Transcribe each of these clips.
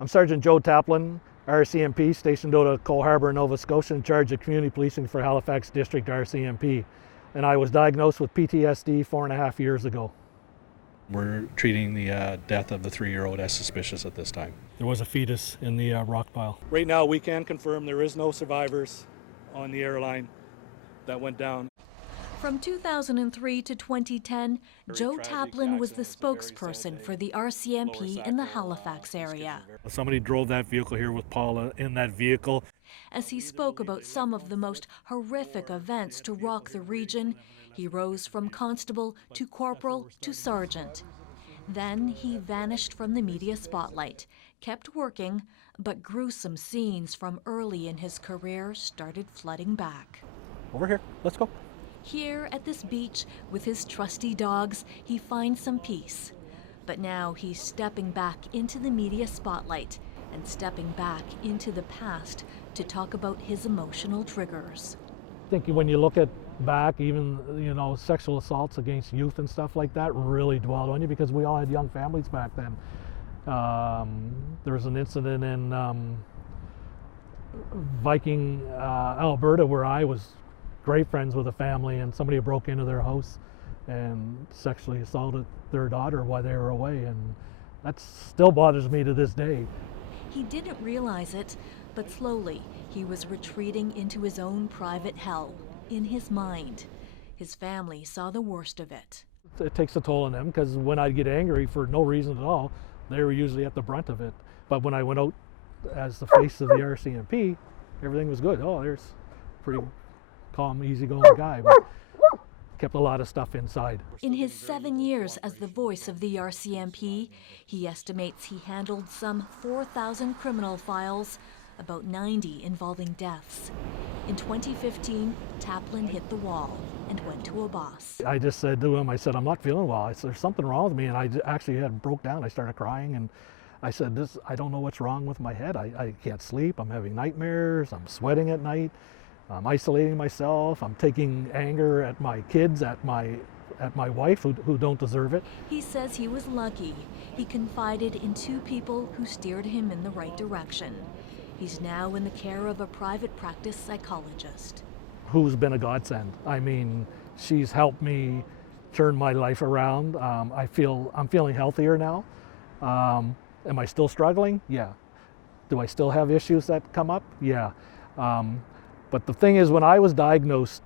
I'm Sergeant Joe Taplin, RCMP, stationed out of Cole Harbour, Nova Scotia, in charge of community policing for Halifax District RCMP. And I was diagnosed with PTSD 4.5 years ago. We're treating the death of the 3-year-old as suspicious at this time. There was a fetus in the rock pile. Right now we can confirm there is no survivors on the airline that went down. From 2003 to 2010, Joe Taplin was the spokesperson for the RCMP in the Halifax area. Somebody drove that vehicle here with Paula in that vehicle. As he spoke about some of the most horrific events to rock the region, he rose from constable to corporal to sergeant. Then he vanished from the media spotlight, kept working, but gruesome scenes from early in his career started flooding back. Over here, let's go. Here at this beach with his trusty dogs, he finds some peace. But now he's stepping back into the media spotlight and stepping back into the past to talk about his emotional triggers. I think when you look at back, even, sexual assaults against youth and stuff like that really dwelled on you because we all had young families back then. There was an incident in Viking, Alberta, where I was great friends with a family, and somebody broke into their house and sexually assaulted their daughter while they were away, and that still bothers me to this day. He didn't realize it, but slowly he was retreating into his own private hell in his mind. His family saw the worst of it. It takes a toll on them because when I'd get angry for no reason at all, they were usually at the brunt of it. But when I went out as the face of the RCMP, everything was good. Oh, there's pretty calm, easygoing guy, but kept a lot of stuff inside. In his 7 years as the voice of the RCMP, he estimates he handled some 4,000 criminal files, about 90 involving deaths. In 2015, Taplin hit the wall and went to a boss. I just said to him, I said, I'm not feeling well. I said, there's something wrong with me. And I actually had broke down. I started crying, and I said, I don't know what's wrong with my head. I can't sleep. I'm having nightmares. I'm sweating at night. I'm isolating myself. I'm taking anger at my kids, at my wife who don't deserve it. He says he was lucky. He confided in 2 people who steered him in the right direction. He's now in the care of a private practice psychologist. Who's been a godsend. I mean, she's helped me turn my life around. I'm feeling healthier now. Am I still struggling? Yeah. Do I still have issues that come up? Yeah. But the thing is, when I was diagnosed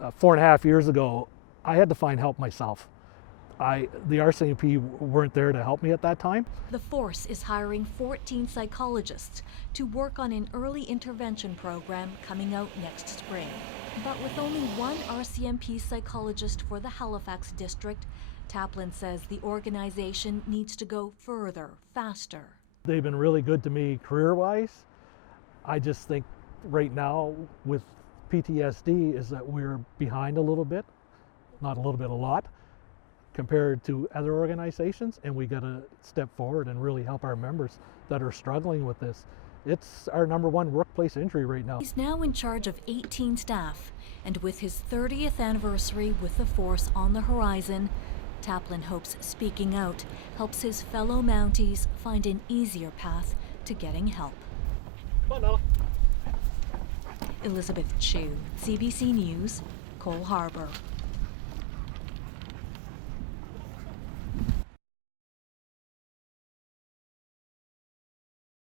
4.5 years ago, I had to find help myself. The RCMP weren't there to help me at that time. The force is hiring 14 psychologists to work on an early intervention program coming out next spring. But with only one RCMP psychologist for the Halifax district, Taplin says the organization needs to go further, faster. They've been really good to me career-wise. I just think right now with PTSD is that we're behind a little bit, not a little bit, a lot, compared to other organizations, and we got to step forward and really help our members that are struggling with this. It's our #1 workplace injury right now. He's now in charge of 18 staff, and with his 30th anniversary with the force on the horizon, Taplin hopes speaking out helps his fellow Mounties find an easier path to getting help. Come on, Nella. Elizabeth Chu, CBC News, Cole Harbour.